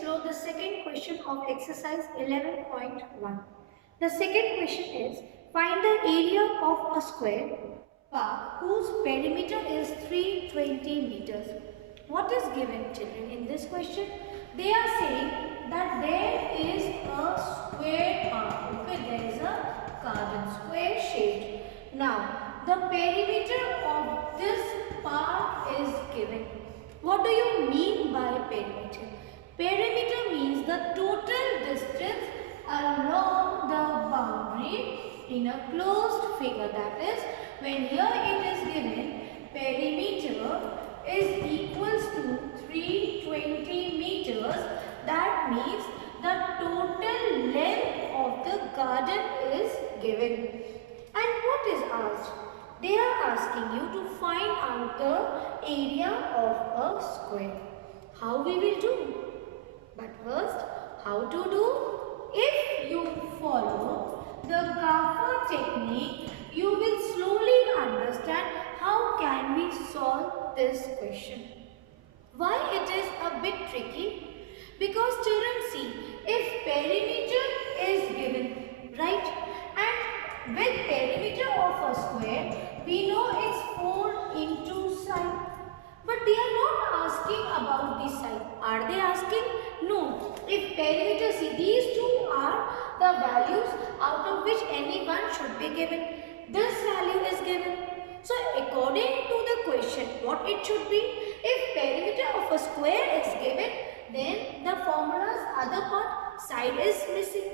explore the second question of exercise 11.1. The second question is, find the area of a square park whose perimeter is 320 meters. What is given, children, in this question? They are saying that there is a square park. Okay, there is a garden, square shaped. Now, the perimeter of this park is given. What do you mean by perimeter? Perimeter means the total distance along the boundary in a closed figure. That is, when here it is given, perimeter is equals to 320 meters. That means the total length of the garden is given. And what is asked? They are asking you to find out the area of a square. How we will do? But first, how to do? If you follow the GAFA technique, you will slowly understand how can we solve this question. Why it is a bit tricky? Because children, see, if perimeter is given, right, and with perimeter of a square, we know it's 4 into side. But they are not asking about the side. Are they asking? No. If perimeter, see, these two are the values out of which any one should be given. This value is given. So, according to the question, what it should be? If perimeter of a square is given, then the formula's other part, side, is missing.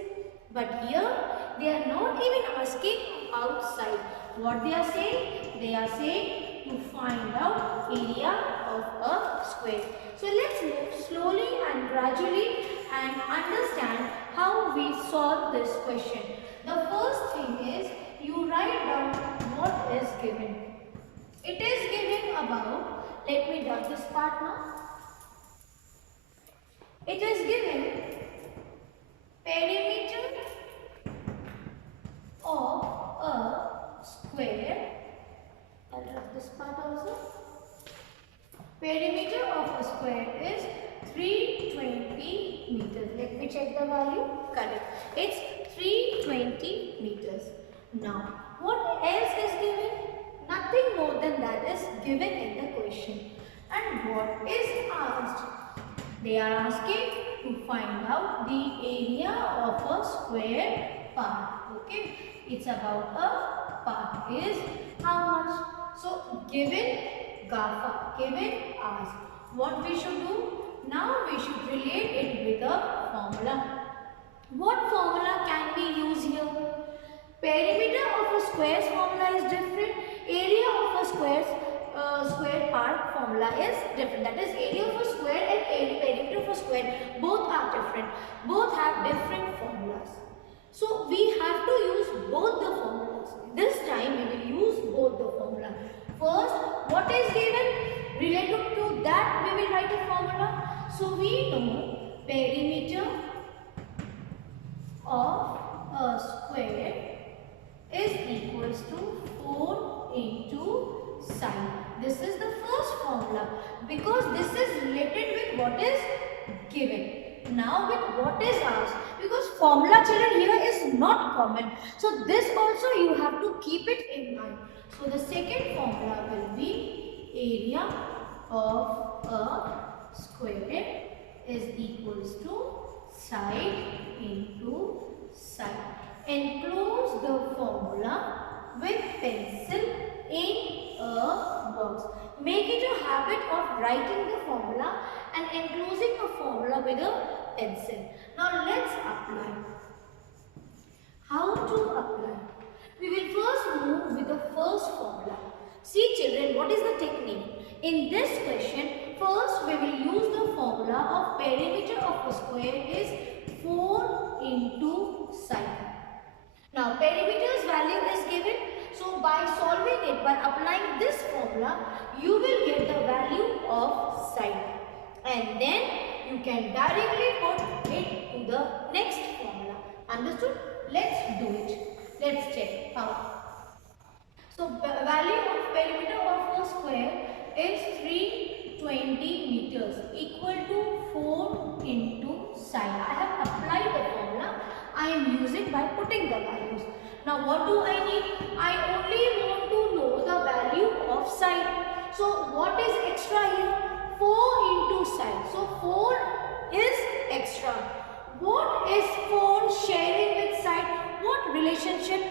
But here, they are not even asking outside. What they are saying? They are saying to find out area of a square. So let's move slowly and gradually and understand how we solve this question. The first thing is, you write down what is given. It is given about, let me draw this part now. It is given perimeter of a square. I'll draw this part also. Perimeter of a square is 320 meters. Let me check the value. Correct. It's 320 meters. Now, what else is given? Nothing more than that is given in the question. And what is asked? They are asking to find out the area of a square part. Okay. It's about a part is how much? So, given GAFA, given asked. What we should do? Now we should relate it with a formula. What formula can we use here? Perimeter of a square's formula is different. Area of a square part formula is different. That is, area of a square and perimeter of a square both are different. Both have different formulas. So we have to use both the formulas. This time we will use both the formula. First, what is given? Related to that we will write a formula. So we know perimeter of a square is equals to 4 into side. This is the first formula because this is related with what is given. Now with what is asked, because formula, children, here is not common. So this also you have to keep it in mind. So the second formula will be area of a square is equals to side into side. Enclose the formula with pencil in a box. Make it a habit of writing the formula and enclosing the formula with a pencil. Now let's apply. How to apply? We will first move with the first formula. See children, what is the technique? In this question, first we will use the formula of perimeter of a square is 4 into side. Now perimeter's value is given. So by solving it, by applying this formula, you will get the value of side. And then you can directly put it to the next formula. Understood? Let's do it. Let's check how. So value of perimeter of a square is 320 meters equal to 4 into use it by putting the values. Now what do I need? I only want to know the value of side. So what is extra here? 4 into side. So 4 is extra. What is 4 sharing with side? What relationship?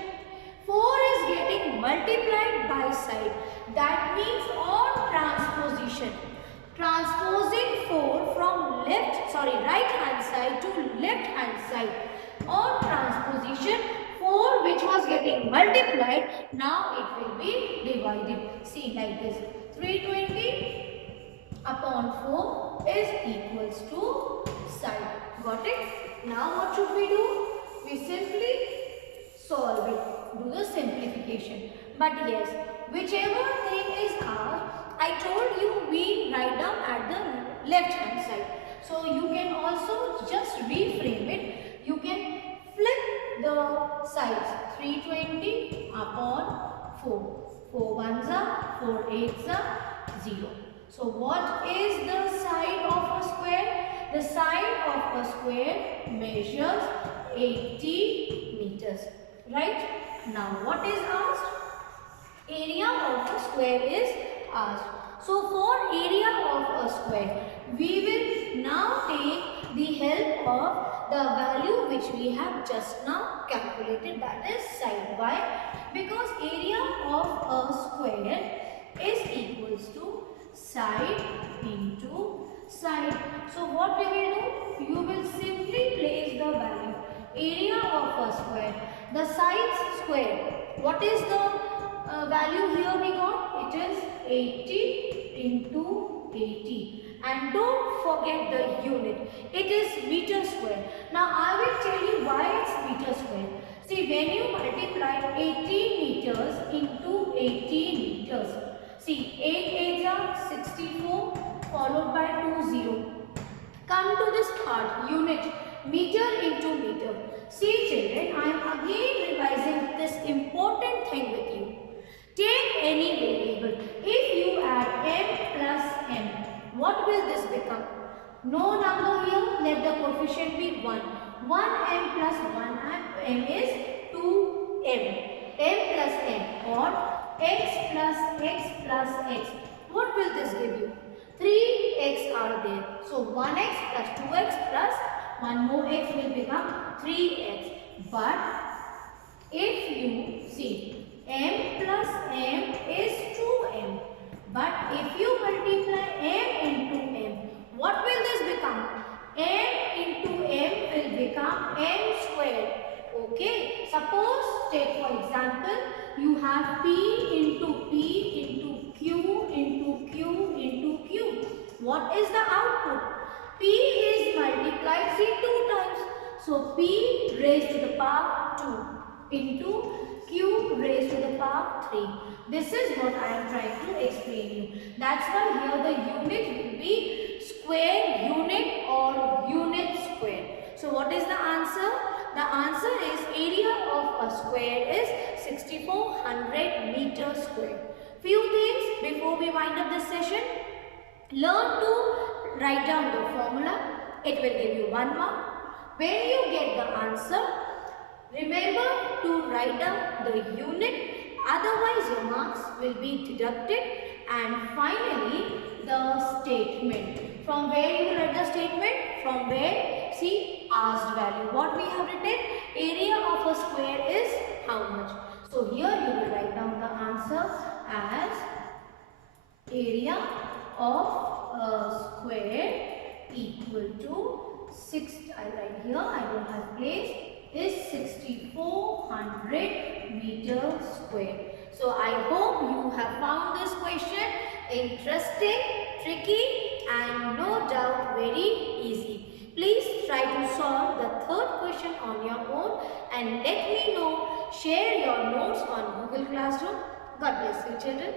4 is getting multiplied by side. That means on transposition. Transposing 4 from right hand side to left hand side. On transposition, 4 which was getting multiplied, now it will be divided. See like this. 320 upon 4 is equals to side. Got it? Now what should we do? We simply solve it. Do the simplification. But yes, whichever thing is asked, I told you we write down at the left hand side. So you can also just reframe it. You can flip the sides. 320 upon 4. 4 ones are, 4 eights are, 0. So what is the side of a square? The side of a square measures 80 meters. Right? Now what is asked? Area of a square is asked. So for area of a square, we will now take the help of the value which we have just now calculated, that is side. Why? Because area of a square is equals to side into side. So what we will do? You will simply place the value. Area of a square. The sides square. What is the value here we got? It is 80 into 80. And don't forget the unit. It is meter square. Now I will tell you why it's meter square. See, when you multiply 80 meters into 80 meters. See, 8 8s are 64 followed by 20. Come to this part, unit, meter into meter. See children, I am again revising this important thing with you. Take any variable. If you add m plus m, what will this become? No number here, let the coefficient be 1. 1m plus 1m is 2m. m plus m or x plus x plus x. What will this give you? 3x are there. So 1x plus 2x plus 1 more x will become 3x. But if you see, m plus m is 2m. But if you multiply m into m, what will this become? m into m will become m squared. Okay. Suppose, take for example, you have p into q into q into q. What is the output? P is multiplied, see, 2 times. So p raised to the power 2 into q raised to the power 3. This is what I am trying to explain you. That's why here the unit will be square unit or unit square. So what is the answer? The answer is area of a square is 6400 meters square. Few things before we wind up this session. Learn to write down the formula. It will give you 1 mark. When you get the answer, remember to write down the unit. Otherwise, your marks will be deducted. And finally, the statement. From where you will write the statement? From where? See, asked value. What we have written? Area of a square is how much? So here you will write down the answer as area of a square equal to 6. I write here, I don't have place, is 6400 meters square. So I hope you have found this question interesting, tricky, and no doubt very easy. Please try to solve the third question on your own and let me know. Share your notes on Google Classroom. God bless you, children.